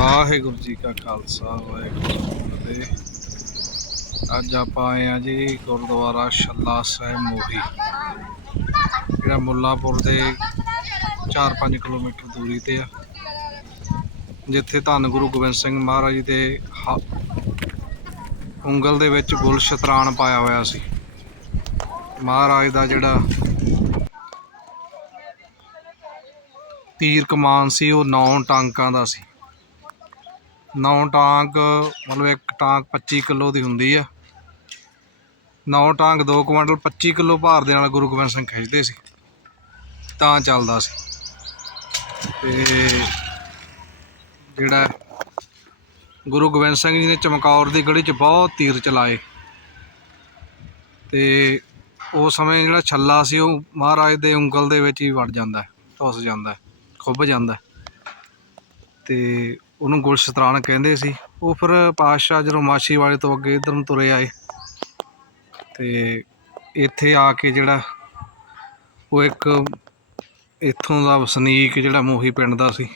ਵਾਹਿਗੁਰੂ ਜੀ ਕਾ ਖਾਲਸਾ, ਵਾਹਿਗੁਰੂ ਜੀ ਫਤਿਹ। ਅੱਜ ਆਪਾਂ ਆਏ ਆ ਜੀ ਗੁਰਦੁਆਰਾ ਛੱਲਾ ਸਾਹਿਬ ਮੋਹੀ। ਜਿਹੜਾ ਮੁੱਲਾਪੁਰ ਦੇ 4-5 ਕਿਲੋਮੀਟਰ ਦੂਰੀ ਤੇ ਆ। ਜਿੱਥੇ ਧੰਨ ਗੁਰੂ ਗੋਬਿੰਦ ਸਿੰਘ ਮਹਾਰਾਜ ਜੀ ਦੇ ਹ- ਉਂਗਲ ਦੇ ਵਿੱਚ ਗੁਲ ਸ਼ਤਰਾਣ ਪਾਇਆ ਹੋਇਆ ਸੀ। ਮਹਾਰਾਜ ਦਾ ਜਿਹੜਾ ਤੀਰ ਕਮਾਨ ਸੀ, ਉਹ ਨੌ ਟਾਂਕਾਂ ਦਾ ਸੀ। ਨੌ ਟਾਂਕ ਮਤਲਬ ਇੱਕ ਟਾਂਕ 25 ਕਿਲੋ ਦੀ ਹੁੰਦੀ ਆ। ਨੌ ਟਾਂਕ 2 ਕੁਇੰਟਲ 25 ਕਿਲੋ ਭਾਰ ਦੇ ਨਾਲ ਗੁਰੂ ਗੋਬਿੰਦ ਸਿੰਘ ਖਿੱਚਦੇ ਸੀ। ਤਾਂ ਚੱਲਦਾ ਸੀ। ਤੇ ਜਿਹੜਾ ਗੁਰੂ ਗੋਬਿੰਦ ਸਿੰਘ ਜੀ ਨੇ ਚਮਕੌਰ ਦੀ ਗੜੀ 'ਚ ਬਹੁਤ ਤੀਰ ਚਲਾਏ। ਤੇ ਉਸ ਸਮੇਂ ਜਿਹੜਾ ਛੱਲਾ ਸੀ ਉਹ ਮਹਾਰਾਜ ਦੇ ਉਂਗਲ ਦੇ ਵਿੱਚ ਹੀ ਵੜ ਜਾਂਦਾ ਹੈ, ਧੁੱਸ ਜਾਂਦਾ ਹੈ, ਖੁੱਭ ਜਾਂਦਾ। ਹੈ। ਤੇ ਉਹਨੂੰ ਗੁਲਸ਼ਤਰਾਨ ਕਹਿੰਦੇ ਸੀ। ਉਹ ਫਿਰ ਪਾਤਸ਼ਾਹ ਜਦੋਂ ਮਾਛੀ ਵਾਲੇ ਤੋਂ ਅੱਗੇ ਇਧਰ ਨੂੰ ਤੁਰੇ ਆਏ ਤੇ ਇੱਥੇ ਆ ਕੇ ਜਿਹੜਾ ਉਹ ਇੱਕ ਇੱਥੋਂ ਦਾ ਵਸਨੀਕ ਜਿਹੜਾ ਮੋਹੀ ਪਿੰਡ ਦਾ ਸੀ,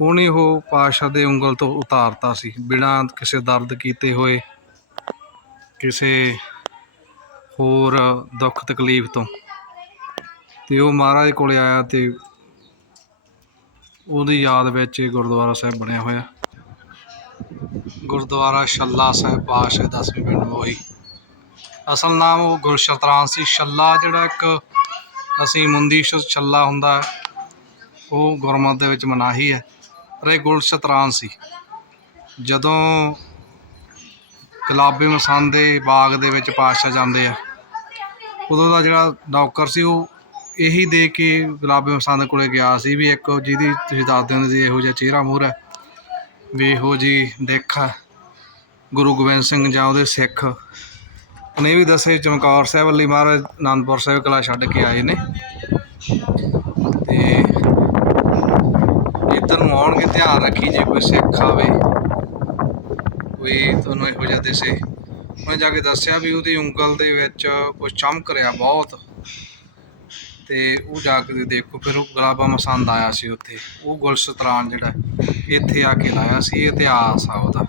ਉਹਨੇ ਉਹ ਪਾਤਸ਼ਾਹ ਦੇ ਉਂਗਲ ਤੋਂ ਉਤਾਰਤਾ ਸੀ। ਬਿਨਾਂ ਕਿਸੇ ਦਰਦ ਕੀਤੇ ਹੋਏ, ਕਿਸੇ ਹੋਰ ਦੁੱਖ ਤਕਲੀਫ ਤੋਂ। ਤੇ ਉਹ ਮਹਾਰਾਜ ਕੋਲੇ ਆਇਆ ਤੇ ਉਹਦੀ ਯਾਦ ਵਿੱਚ ਇਹ ਗੁਰਦੁਆਰਾ ਸਾਹਿਬ ਬਣਿਆ ਹੋਇਆ। ਗੁਰਦੁਆਰਾ ਛੱਲਾ ਸਾਹਿਬ ਪਾਸ਼ਾ ਦਸਵੀਂ ਪਿੰਡ ਮੋਹੀ। ਅਸਲ ਨਾਮ ਉਹ ਗੁਰਸ਼ਤਰਾਨ ਸੀ। ਛੱਲਾ ਜਿਹੜਾ ਇੱਕ ਅਸੀਂ ਮੁੰਦੀ ਛੱਲਾ ਹੁੰਦਾ ਉਹ ਗੁਰਮਤ ਦੇ ਵਿੱਚ ਮਨਾਹੀ ਹੈ। ਪਰ ਇਹ ਗੁਰਸ਼ਤਰਾਨ ਸੀ। ਜਦੋਂ ਗੁਲਾਬੀ ਮਸੰਦ ਦੇ ਬਾਗ ਦੇ ਵਿੱਚ ਪਾਤਸ਼ਾਹ ਜਾਂਦੇ ਆ, ਉਦੋਂ ਦਾ ਜਿਹੜਾ ਨੌਕਰ ਸੀ, ਉਹ ਇਹੀ ਦੇ ਕੇ ਗੁਲਾਬੇ ਮਸੰਦ ਕੋਲੇ ਗਿਆ ਸੀ ਵੀ ਇੱਕ ਜਿਹਦੀ ਤੁਸੀਂ ਦੱਸਦੇ ਹੁੰਦੇ ਸੀ ਇਹੋ ਜਿਹਾ ਚਿਹਰਾ ਮੂਹਰ। ਹੈ ਵੀ ਇਹੋ ਜੀ ਦੇਖ ਗੁਰੂ ਗੋਬਿੰਦ ਸਿੰਘ ਜਾਂ ਉਹਦੇ ਸਿੱਖ। ਨੇ ਵੀ ਦੱਸੇ ਚਮਕੌਰ ਸਾਹਿਬ ਲਈ ਮਹਾਰਾਜ ਆਨੰਦਪੁਰ ਸਾਹਿਬ ਕਲਾ ਛੱਡ ਕੇ ਆਏ ਨੇ। ਤੇ ਇੱਧਰ ਨੂੰ ਆਉਣਗੇ, ਧਿਆਨ ਰੱਖੀ ਜੇ ਕੋਈ ਸਿੱਖ ਆਵੇ। ਕੋਈ ਤੁਹਾਨੂੰ ਇਹੋ ਜਿਹਾ ਦਿਸੇ। ਉਹਨੇ ਜਾ ਕੇ ਦੱਸਿਆ ਵੀ ਉਹਦੀ ਉਂਗਲ ਦੇ ਵਿੱਚ ਕੁਝ ਚਮਕ ਰਿਹਾ ਬਹੁਤ। ਤੇ ਉਹ ਜਾ ਕੇ ਦੇਖੋ, ਫਿਰ ਉਹ ਗੁਲਾਬਾ ਮਸੰਦ ਆਇਆ ਸੀ ਉੱਥੇ। ਉਹ ਗੁਲਸ਼ਤਰਾਨ ਜਿਹੜਾ ਇੱਥੇ ਆ ਕੇ ਲਾਇਆ ਸੀ, ਇਤਿਹਾਸ ਆ ਉਹਦਾ।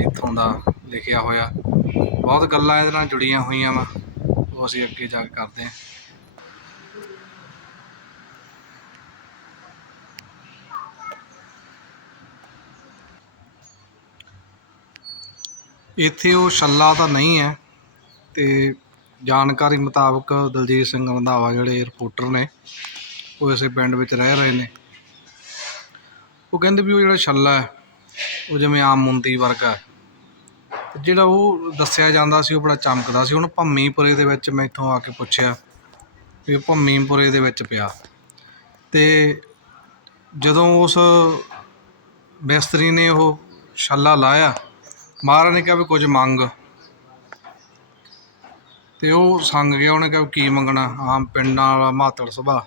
ਇੱਥੋਂ ਦਾ ਲਿਖਿਆ ਹੋਇਆ। ਬਹੁਤ ਗੱਲਾਂ ਇਹਦੇ ਨਾਲ ਜੁੜੀਆਂ ਹੋਈਆਂ ਵਾ। ਉਹ ਅਸੀਂ ਅੱਗੇ ਜਾ ਕੇ ਕਰਦੇ ਹਾਂ। ਇੱਥੇ ਉਹ ਛੱਲਾ ਤਾਂ ਨਹੀਂ ਹੈ, ਤੇ ਜਾਣਕਾਰੀ ਮੁਤਾਬਕ ਦਲਜੀਤ ਸਿੰਘ ਰੰਧਾਵਾ ਜਿਹੜੇ ਰਿਪੋਰਟਰ ਨੇ, ਉਹ ਇਸੇ ਪਿੰਡ ਵਿੱਚ ਰਹਿ ਰਹੇ ਨੇ। ਉਹ ਕਹਿੰਦੇ ਵੀ ਉਹ ਜਿਹੜਾ ਛੱਲਾ ਹੈ, ਉਹ ਜਿਵੇਂ ਆਮ ਮੁੰਦੀ ਵਰਗਾ ਹੈ। ਤੇ ਜਿਹੜਾ ਉਹ ਦੱਸਿਆ ਜਾਂਦਾ ਸੀ, ਉਹ ਬੜਾ ਚਮਕਦਾ ਸੀ। ਉਹਨੂੰ ਭੰਮੀਪੁਰੇ ਦੇ ਵਿੱਚ ਮੈਂ ਇੱਥੋਂ ਆ ਕੇ ਪੁੱਛਿਆ ਵੀ ਉਹ ਭੰਮੀਪੁਰੇ ਦੇ ਵਿੱਚ ਪਿਆ। ਤੇ ਜਦੋਂ ਉਸ ਮਿਸਤਰੀ ਨੇ ਉਹ ਛੱਲਾ ਲਾਇਆ, ਮਹਾਰਾਜ ਨੇ ਕਿਹਾ ਵੀ ਕੁਝ ਮੰਗ। ਤੇ ਉਹ ਸੰਗ ਗਿਆ, ਉਹਨੇ ਕਿਹਾ ਵੀ ਕੀ ਮੰਗਣਾ? ਆਮ ਪਿੰਡਾਂ ਵਾਲਾ ਮਾਤੜ ਸੁਭਾਅ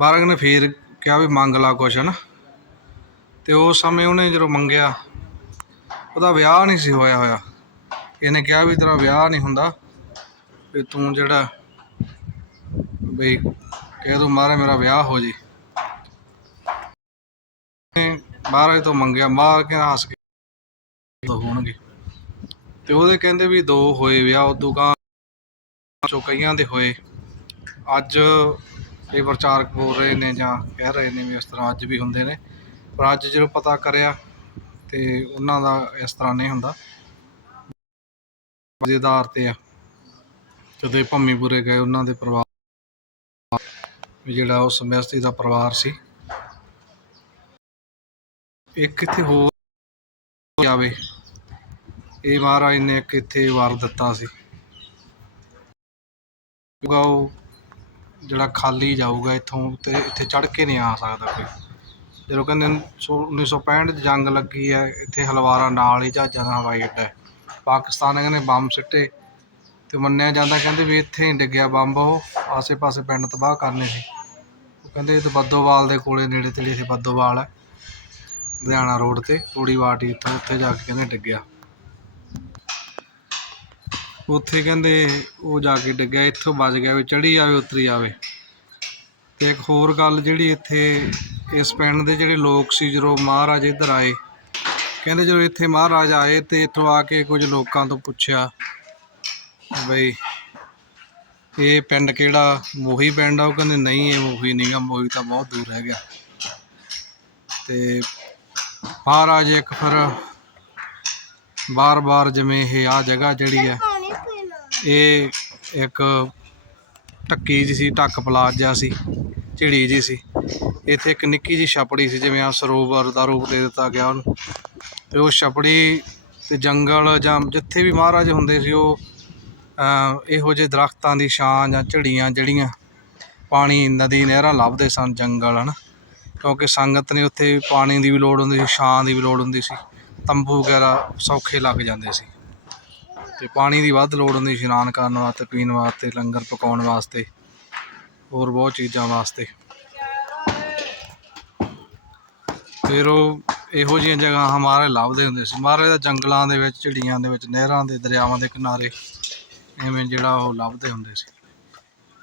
ਮਹਾਰਾਜ ਨੇ ਫੇਰ ਕਿਹਾ ਵੀ ਮੰਗ ਲਾ ਕੁਛ, ਹਨਾ? ਤੇ ਉਸ ਸਮੇਂ ਉਹਨੇ ਜਦੋਂ ਮੰਗਿਆ, ਉਹਦਾ ਵਿਆਹ ਨਹੀਂ ਸੀ ਹੋਇਆ ਹੋਇਆ। ਇਹਨੇ ਕਿਹਾ ਵੀ ਤੇਰਾ ਵਿਆਹ ਨਹੀਂ ਹੁੰਦਾ, ਵੀ ਤੂੰ ਜਿਹੜਾ, ਬਈ ਕਹਿ ਦੋ ਮਹਾਰਾਜ ਮੇਰਾ ਵਿਆਹ ਹੋ ਜੀ। ਮਹਾਰਾਜ ਤੋਂ ਮੰਗਿਆ, ਮਾਰ ਕੇ ਹੱਸ ਕੇ ਹੋਣਗੇ। ਤੇ ਉਹਦੇ ਕਹਿੰਦੇ ਵੀ ਦੋ ਹੋਏ ਵਿਆਹ ਉਦੋਂ ਕਾਂ ਚੋਂ ਕਈਆਂ ਦੇ ਹੋਏ, ਅੱਜ ਇਹ ਪ੍ਰਚਾਰਕ ਬੋਲ ਰਹੇ ਨੇ ਜਾਂ ਕਹਿ ਰਹੇ ਨੇ ਵੀ ਇਸ ਤਰ੍ਹਾਂ ਅੱਜ ਵੀ ਹੁੰਦੇ ਨੇ, ਪਰ ਅੱਜ ਜਦੋਂ ਪਤਾ ਕਰਿਆ ਤੇ ਉਹਨਾਂ ਦਾ ਇਸ ਤਰ੍ਹਾਂ ਨਹੀਂ ਹੁੰਦਾ। ਦੇ ਆਧਾਰ ਤੇ ਆ, ਜਦੋਂ ਇਹ ਭੰਮੀਪੁਰੇ ਗਏ, ਉਹਨਾਂ ਦੇ ਪਰਿਵਾਰ ਵੀ ਜਿਹੜਾ ਉਸ ਮਿਸਤਰੀ ਦਾ ਪਰਿਵਾਰ ਸੀ। ਇੱਕ ਇੱਥੇ ਹੋਰ ਆਵੇ ਇਹ ਮਹਾਰਾਜ ਨੇ ਇੱਕ ਇੱਥੇ ਵਾਰ ਦਿੱਤਾ ਸੀ। ਕਿਉਂਕਿ ਉਹ ਜਿਹੜਾ ਖਾਲੀ ਜਾਊਗਾ ਇੱਥੋਂ ਅਤੇ ਇੱਥੇ ਚੜ੍ਹ ਕੇ ਨਹੀਂ ਆ ਸਕਦਾ ਕੋਈ। ਜਦੋਂ ਕਹਿੰਦੇ ਸੌ ਉੱਨੀ ਸੌ ਪੈਂਹਠ 'ਚ ਜੰਗ ਲੱਗੀ ਹੈ, ਇੱਥੇ ਹਲਵਾਰਾ ਨਾਲ ਹੀ ਜਹਾਜ਼ਾਂ ਦਾ ਹਵਾਈ ਅੱਡਾ ਹੈ। ਪਾਕਿਸਤਾਨ ਨੇ ਕਹਿੰਦੇ ਬੰਬ ਸਿੱਟੇ ਅਤੇ ਮੰਨਿਆ ਜਾਂਦਾ ਕਹਿੰਦੇ ਵੀ ਇੱਥੇ ਹੀ ਡਿੱਗਿਆ ਬੰਬ ਉਹ, ਆਸੇ-ਪਾਸੇ ਪਿੰਡ ਤਬਾਹ ਕਰਨੇ ਸੀ। ਉਹ ਕਹਿੰਦੇ ਇਹ ਤਾਂ ਬੱਦੋਵਾਲ ਦੇ ਕੋਲੇ ਨੇੜੇ ਤੇੜੇ ਇੱਥੇ ਬੱਦੋਵਾਲ ਹੈ, ਲੁਧਿਆਣਾ ਰੋਡ ਤੇ, ਤੂੜੀ ਵਾਟੀ ਇੱਥੋਂ, ਉੱਥੇ ਜਾ ਕੇ ਕਹਿੰਦੇ ਡਿੱਗਿਆ। ਉੱਥੇ ਕਹਿੰਦੇ ਉਹ ਜਾ ਕੇ ਡਿੱਗਿਆ, ਇੱਥੋਂ ਬਚ ਗਿਆ ਵੀ ਚੜੀ ਜਾਵੇ, ਉਤਰੀ ਜਾਵੇ। ਤੇ ਇੱਕ ਹੋਰ ਗੱਲ ਜਿਹੜੀ ਇੱਥੇ ਇਸ ਪਿੰਡ ਦੇ ਜਿਹੜੇ ਲੋਕ ਸੀ, ਜਦੋਂ ਮਹਾਰਾਜ ਇੱਧਰ ਆਏ, ਕਹਿੰਦੇ ਜਦੋਂ ਇੱਥੇ ਮਹਾਰਾਜ ਆਏ ਤੇ ਇੱਥੋਂ ਆ ਕੇ ਕੁਝ ਲੋਕਾਂ ਤੋਂ ਪੁੱਛਿਆ ਬਈ, ਇਹ ਪਿੰਡ ਕਿਹੜਾ? ਮੋਹੀ ਪਿੰਡ ਆ? ਉਹ ਕਹਿੰਦੇ ਨਹੀਂ, ਇਹ ਮੋਹੀ ਨਹੀਂਗਾ ਮੋਹੀ ਤਾਂ ਬਹੁਤ ਦੂਰ ਰਹਿ ਗਿਆ। ਤੇ ਮਹਾਰਾਜ ਇੱਕ ਫਿਰ ਬਾਰ-ਬਾਰ ਜਿਵੇਂ ਇਹ ਆ ਜਗ੍ਹਾ ਜਿਹੜੀ ਹੈ ਇਹ ਇੱਕ ਢੱਕੀ ਜੀ ਸੀ, ਢੱਕ ਪਲਾਟ ਜਿਹਾ ਸੀ, ਝਿੜੀ ਜੀ ਸੀ। ਇੱਥੇ ਇੱਕ ਨਿੱਕੀ ਜੀ ਛਪੜੀ ਸੀ, ਜਿਵੇਂ ਆ ਸਰੋਵਰ ਦਾ ਰੂਪ ਦੇ ਦਿੱਤਾ ਗਿਆ ਉਹਨੂੰ। ਤੇ ਉਹ ਛਪੜੀ ਤੇ ਜੰਗਲ ਜਾਂ ਜਿੱਥੇ ਵੀ ਮਹਾਰਾਜ ਹੁੰਦੇ ਸੀ, ਉਹ ਇਹੋ ਜਿਹੇ ਦਰਖਤਾਂ ਦੀ ਛਾਂ ਜਾਂ ਝੜੀਆਂ ਜਿਹੜੀਆਂ ਪਾਣੀ, ਨਦੀ, ਨਹਿਰਾਂ ਲੱਭਦੇ ਸਨ ਜੰਗਲ, ਹਨ। ਕਿਉਂਕਿ ਸੰਗਤ ਨੇ ਉੱਥੇ ਪਾਣੀ ਦੀ ਵੀ ਲੋੜ ਹੁੰਦੀ ਸੀ, ਛਾਂ ਦੀ ਵੀ ਲੋੜ ਹੁੰਦੀ ਸੀ। ਤੰਬੂ ਵਗੈਰਾ ਸੌਖੇ ਲੱਗ ਜਾਂਦੇ ਸੀ। ਤੇ ਪਾਣੀ ਦੀ ਵੱਧ ਲੋੜ ਹੁੰਦੀ ਇਸ਼ਨਾਨ ਕਰਨ ਵਾਸਤੇ, ਪੀਣ ਵਾਸਤੇ, ਲੰਗਰ ਪਕਾਉਣ ਵਾਸਤੇ, ਹੋਰ ਬਹੁਤ ਚੀਜ਼ਾਂ ਵਾਸਤੇ। ਫਿਰ ਉਹ ਇਹੋ ਜਿਹੀਆਂ ਜਗ੍ਹਾ ਹਮਾਰੇ ਲੱਭਦੇ ਹੁੰਦੇ ਸੀ। ਮਹਾਰਾਜ ਦਾ ਜੰਗਲਾਂ ਦੇ ਵਿੱਚ, ਝਿੜੀਆਂ ਦੇ ਵਿੱਚ, ਨਹਿਰਾਂ ਦੇ ਦਰਿਆਵਾਂ ਦੇ ਕਿਨਾਰੇ ਐਵੇਂ ਜਿਹੜਾ ਉਹ ਲੱਭਦੇ ਹੁੰਦੇ ਸੀ।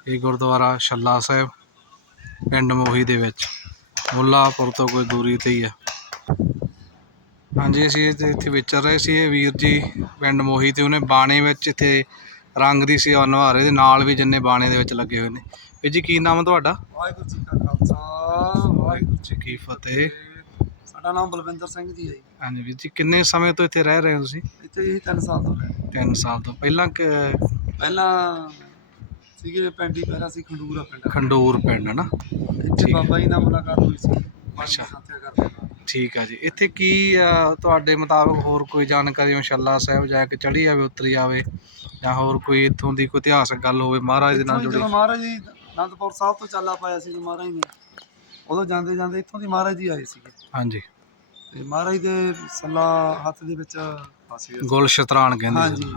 ਇਹ ਗੁਰਦੁਆਰਾ ਛੱਲਾ ਸਾਹਿਬ, ਪਿੰਡ ਮੋਹੀ ਦੇ ਵਿੱਚ। ਮੁੱਲਾਪੁਰ ਤੋਂ ਕੋਈ ਦੂਰੀ ਤੇ ਹੀ ਹੈ। ਹਾਂਜੀ ਅਸੀਂ ਇੱਥੇ ਇੱਥੇ ਵਿਚਰ ਰਹੇ ਸੀ ਇਹ ਵੀਰ ਜੀ ਪਿੰਡ ਮੋਹੀ ਤੇ ਉਹਨੇ ਬਾਣੇ ਵਿੱਚ ਇੱਥੇ ਰੰਗ ਦੀ ਸੇਵਾ ਨਿਭਾ ਰਹੇ ਦੇ ਨਾਲ ਵੀ ਜਿੰਨੇ ਬਾਣੇ ਦੇ ਵਿੱਚ ਲੱਗੇ ਹੋਏ ਨੇ। ਵੀਰ ਜੀ ਕੀ ਨਾਮ ਹੈ ਤੁਹਾਡਾ? ਵਾਹਿਗੁਰੂ ਜੀ ਕਾ ਖਾਲਸਾ ਵਾਹਿਗੁਰੂ ਜੀ ਕੀ ਫਤਿਹ। ਸਾਡਾ ਨਾਮ ਬਲਵਿੰਦਰ ਸਿੰਘ ਜੀ ਹੈ ਜੀ। ਹਾਂਜੀ ਵੀਰ ਜੀ ਕਿੰਨੇ ਸਮੇਂ ਤੋਂ ਇੱਥੇ ਰਹਿ ਰਹੇ ਹੋ ਤੁਸੀਂ? ਇੱਥੇ ਹੀ 3 ਸਾਲ ਤੋਂ ਰਹੇ 3 ਸਾਲ ਤੋਂ। ਪਹਿਲਾਂ ਕ- ਪਹਿਲਾਂ ਸੀਗੇ ਪਿੰਡੀ ਪਹਿਲਾਂ ਸੀ ਖੰਡੂਰਾ ਪਿੰਡ। ਖੰਡੂਰ ਪਿੰਡ ਹੈ ਨਾ ਇੱਥੇ ਬਾਬਾ ਜੀ ਨਾਲ ਮੁਲਾਕਾਤ ਹੋਈ ਸੀ। ਅੱਛਾ। ਸਾਥਿਆ ਕਰਦੇ ਨਾਲ। ਠੀਕ ਆ ਜੀ। ਇੱਥੇ ਕੀ ਤੁਹਾਡੇ ਮੁਤਾਬਕ ਹੋਰ ਕੋਈ ਜਾਣਕਾਰੀ ਮਸ਼ੱਲਾ ਸਾਹਿਬ ਜਾ ਕੇ ਚੜੀ ਜਾਵੇ ਉਤਰੀ ਜਾਵੇ? ਜਾਂ ਹੋਰ ਕੋਈ ਇੱਥੋਂ ਦੀ ਕੋਈ ਇਤਿਹਾਸਕ ਗੱਲ ਹੋਵੇ ਮਹਾਰਾਜ ਦੇ ਨਾਲ ਹੀ ਜੁੜੀ? ਜਦੋਂ ਮਹਾਰਾਜ ਜੀ ਅਨੰਦਪੁਰ ਸਾਹਿਬ ਤੋਂ ਚੱਲਾ ਪਾਇਆ ਸੀ ਜਦੋਂ ਮਹਾਰਾਜ ਨੇ ਉਦੋਂ ਜਾਂਦੇ ਜਾਂਦੇ ਇੱਥੋਂ ਦੀ ਮਹਾਰਾਜ ਜੀ ਆਏ ਸੀਗੇ। ਹਾਂਜੀ। ਤੇ ਮਹਾਰਾਜ ਦੇ ਸੱਲਾ ਹੱਥ ਦੇ ਵਿੱਚ ਫਾਸੀ ਸੀ। ਗੁਲ ਸ਼ਤਰਾਣ ਕਹਿੰਦੇ ਹਾਂਜੀ। ਸੀ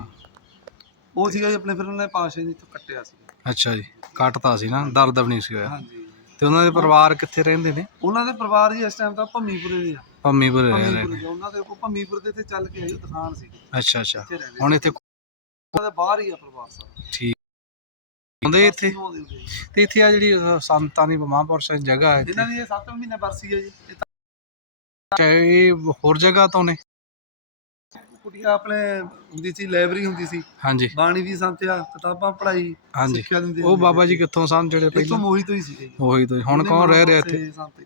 ਉਹ ਸੀਗਾ ਜੀ ਆਪਣੇ ਫਿਰ ਉਹਨਾਂ ਪਾਸ਼ਾ ਜੀ ਤੋਂ ਕੱਟਿਆ ਸੀ ਅੱਛਾ ਜੀ ਕੱਟਤਾ ਸੀ ਨਾ ਦਰਦ ਵੀ ਨਹੀਂ ਸੀ ਹੋਇਆ। ਹਾਂਜੀ। ਤੇ ਉਹਨਾਂ ਦੇ ਪਰਿਵਾਰ ਕਿੱਥੇ ਰਹਿੰਦੇ ਨੇ? ਉਹਨਾਂ ਦੇ ਪਰਿਵਾਰ ਜੀ ਇਸ ਟਾਈਮ ਤਾਂ ਭੰਮੀਪੁਰੇ ਦੇ ਆ। ਪੰਮੀਪੁਰ ਰਹਿ ਰਹੇ ਭੰਮੀਪੁਰੇ ਦੇ ਉਹਨਾਂ ਦੇ ਉਹ ਭੰਮੀਪੁਰ ਦੇ ਇੱਥੇ ਚੱਲ ਕੇ ਆਈ ਉਹ ਦੁਕਾਨ ਸੀ। ਅੱਛਾ ਅੱਛਾ। ਇੱਥੇ ਹੁਣ ਇੱਥੇ ਉਹਨਾਂ ਦੇ ਬਾਹਰ ਹੀ ਆ ਪਰਿਵਾਰ ਸਾਰਾ। ਠੀਕ। ਇੱਥੇ? ਆਉਂਦੇ ਹੁੰਦੇ ਜੀ। ਤੇ ਇੱਥੇ ਆ ਜਿਹੜੀ ਸੰਤਾਂ ਦੀ ਮਹਾਂਪੁਰਸ਼ਾਂ ਦੀ ਜਗ੍ਹਾ ਹੈ ਇੱਥੇ? ਇਹਨਾਂ ਦੀ ਇਹ 7 ਮਹੀਨੇ ਬਰਸੀ ਹੈ ਜੀ। ਇਹ ਹੋਰ ਜਗ੍ਹਾ ਤੋਂ ਨੇ? ਤਾਂ ਕੁੜੀਆਂ ਆਪਣੇ ਹੁੰਦੀ ਸੀ ਲਾਇਬ੍ਰੇਰੀ ਹੁੰਦੀ ਸੀ। ਹਾਂਜੀ। ਬਾਣੀ ਵੀ ਸੰਤਿਆ ਕਿਤਾਬਾਂ ਪੜਾਈ ਹਾਂਜੀ। ਸਿੱਖਿਆ ਦਿੰਦੇ ਉਹ ਬਾਬਾ ਜੀ ਕਿੱਥੋਂ ਸਨ ਜਿਹੜੇ ਪਹਿਲਾਂ? ਮੋਹੀ ਤੋਂ ਹੀ ਸੀਗੇ। ਉਹੀ ਤੋਂ ਹੁਣ ਕੌਣ ਰਹਿ ਰਿਹਾ ਇੱਥੇ? ਮੋਹੀ।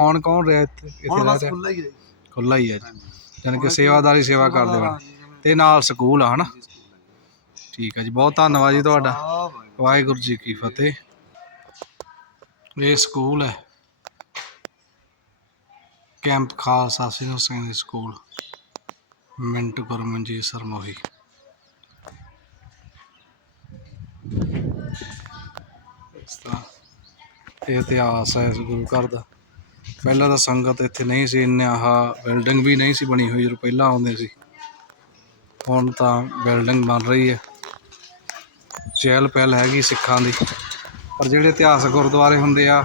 ਹੁਣ ਕੌਣ ਰਿਹਾ ਇੱਥੇ? ਇੱਥੇ ਹੁਣ ਰਹਿ ਬਸ ਰਿਹਾ। ਖੁੱਲਾ ਹੀ ਹੈ। ਜੀ ਖੁੱਲਾ ਹੀ ਹੈ ਜੀ। ਹਾਂਜੀ। ਜਾਣੀ ਕਿ ਸੇਵਾਦਾਰੀ ਸੇਵਾ ਕਰਦੇ ਬਣ ਤੇ ਨਾਲ ਸਕੂਲ ਆ ਹਨਾ? ਠੀਕ ਹੈ ਜੀ। ਬਹੁਤ ਧੰਨਵਾਦ ਜੀ ਤੁਹਾਡਾ। ਵਾਹਿਗੁਰੂ ਜੀ ਕੀ ਫਤਿਹ। ਇਹ ਸਕੂਲ ਹੈ। Camp Khalsa Singh school. Minute Gurmanjeet ਸਰਮੋਹੀ ਇਸ ਤਰ੍ਹਾਂ ਇਹ ਇਤਿਹਾਸ ਹੈ ਇਸ ਗੁਰੂ ਘਰ ਦਾ। ਪਹਿਲਾਂ ਤਾਂ ਸੰਗਤ ਇੱਥੇ ਨਹੀਂ ਸੀ, ਇੰਨੇ ਆਹ ਬਿਲਡਿੰਗ ਵੀ ਨਹੀਂ ਸੀ ਬਣੀ ਹੋਈ ਜਦੋਂ ਪਹਿਲਾਂ ਆਉਂਦੇ ਸੀ। ਹੁਣ ਤਾਂ ਬਿਲਡਿੰਗ ਬਣ ਰਹੀ ਹੈ। ਚਹਿਲ ਪਹਿਲ ਹੈਗੀ ਸਿੱਖਾਂ ਦੀ। ਪਰ ਜਿਹੜੇ ਇਤਿਹਾਸ ਗੁਰਦੁਆਰੇ ਹੁੰਦੇ ਆ,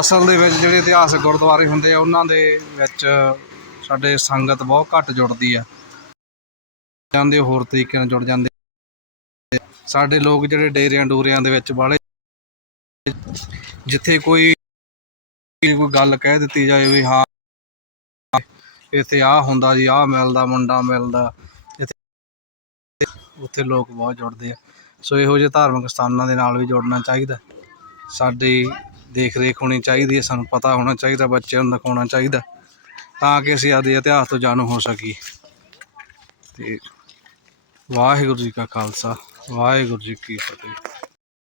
ਅਸਲ ਦੇ ਵਿੱਚ ਜਿਹੜੇ ਇਤਿਹਾਸ ਗੁਰਦੁਆਰੇ ਹੁੰਦੇ ਆ, ਉਹਨਾਂ ਦੇ ਵਿੱਚ ਸਾਡੇ ਸੰਗਤ ਬਹੁਤ ਘੱਟ ਜੁੜਦੀ ਆ। ਜਾਂਦੇ ਹੋਰ ਤਰੀਕੇ ਨਾਲ ਜੁੜ ਜਾਂਦੇ। ਸਾਡੇ ਲੋਕ ਜਿਹੜੇ ਡੇਰਿਆਂ ਡੂਰਿਆਂ ਦੇ ਵਿੱਚ ਬਾਲੇ ਜਿੱਥੇ ਕੋਈ ਕੋਈ ਗੱਲ ਕਹਿ ਦਿੱਤੀ ਜਾਏ ਵੀ ਹਾਂ, ਇੱਥੇ ਆ ਹੁੰਦਾ ਜੀ ਆ ਮਿਲਦਾ, ਮੁੰਡਾ ਮਿਲਦਾ। ਇੱਥੇ ਉੱਥੇ ਲੋਕ ਬਹੁਤ ਜੁੜਦੇ ਆ। ਸੋ ਇਹੋ ਜਿਹੇ ਧਾਰਮਿਕ ਸਥਾਨਾਂ ਦੇ ਨਾਲ ਵੀ ਜੁੜਨਾ ਚਾਹੀਦਾ। ਸਾਡੀ ਦੇਖ ਰੇਖ ਹੋਣੀ ਚਾਹੀਦੀ ਹੈ, ਸਾਨੂੰ ਪਤਾ ਹੋਣਾ ਚਾਹੀਦਾ, ਬੱਚਿਆਂ ਨੂੰ ਦਿਖਾਉਣਾ ਚਾਹੀਦਾ। ਤਾਂ ਕਿ ਅਸੀਂ ਆਦੇ ਇਤਿਹਾਸ ਤੋਂ ਜਾਣੂ ਹੋ ਸਕੀਏ। ਤੇ ਵਾਹਿਗੁਰੂ ਜੀ ਕਾ ਖਾਲਸਾ, ਵਾਹਿਗੁਰੂ ਜੀ ਕੀ ਫਤਿਹ।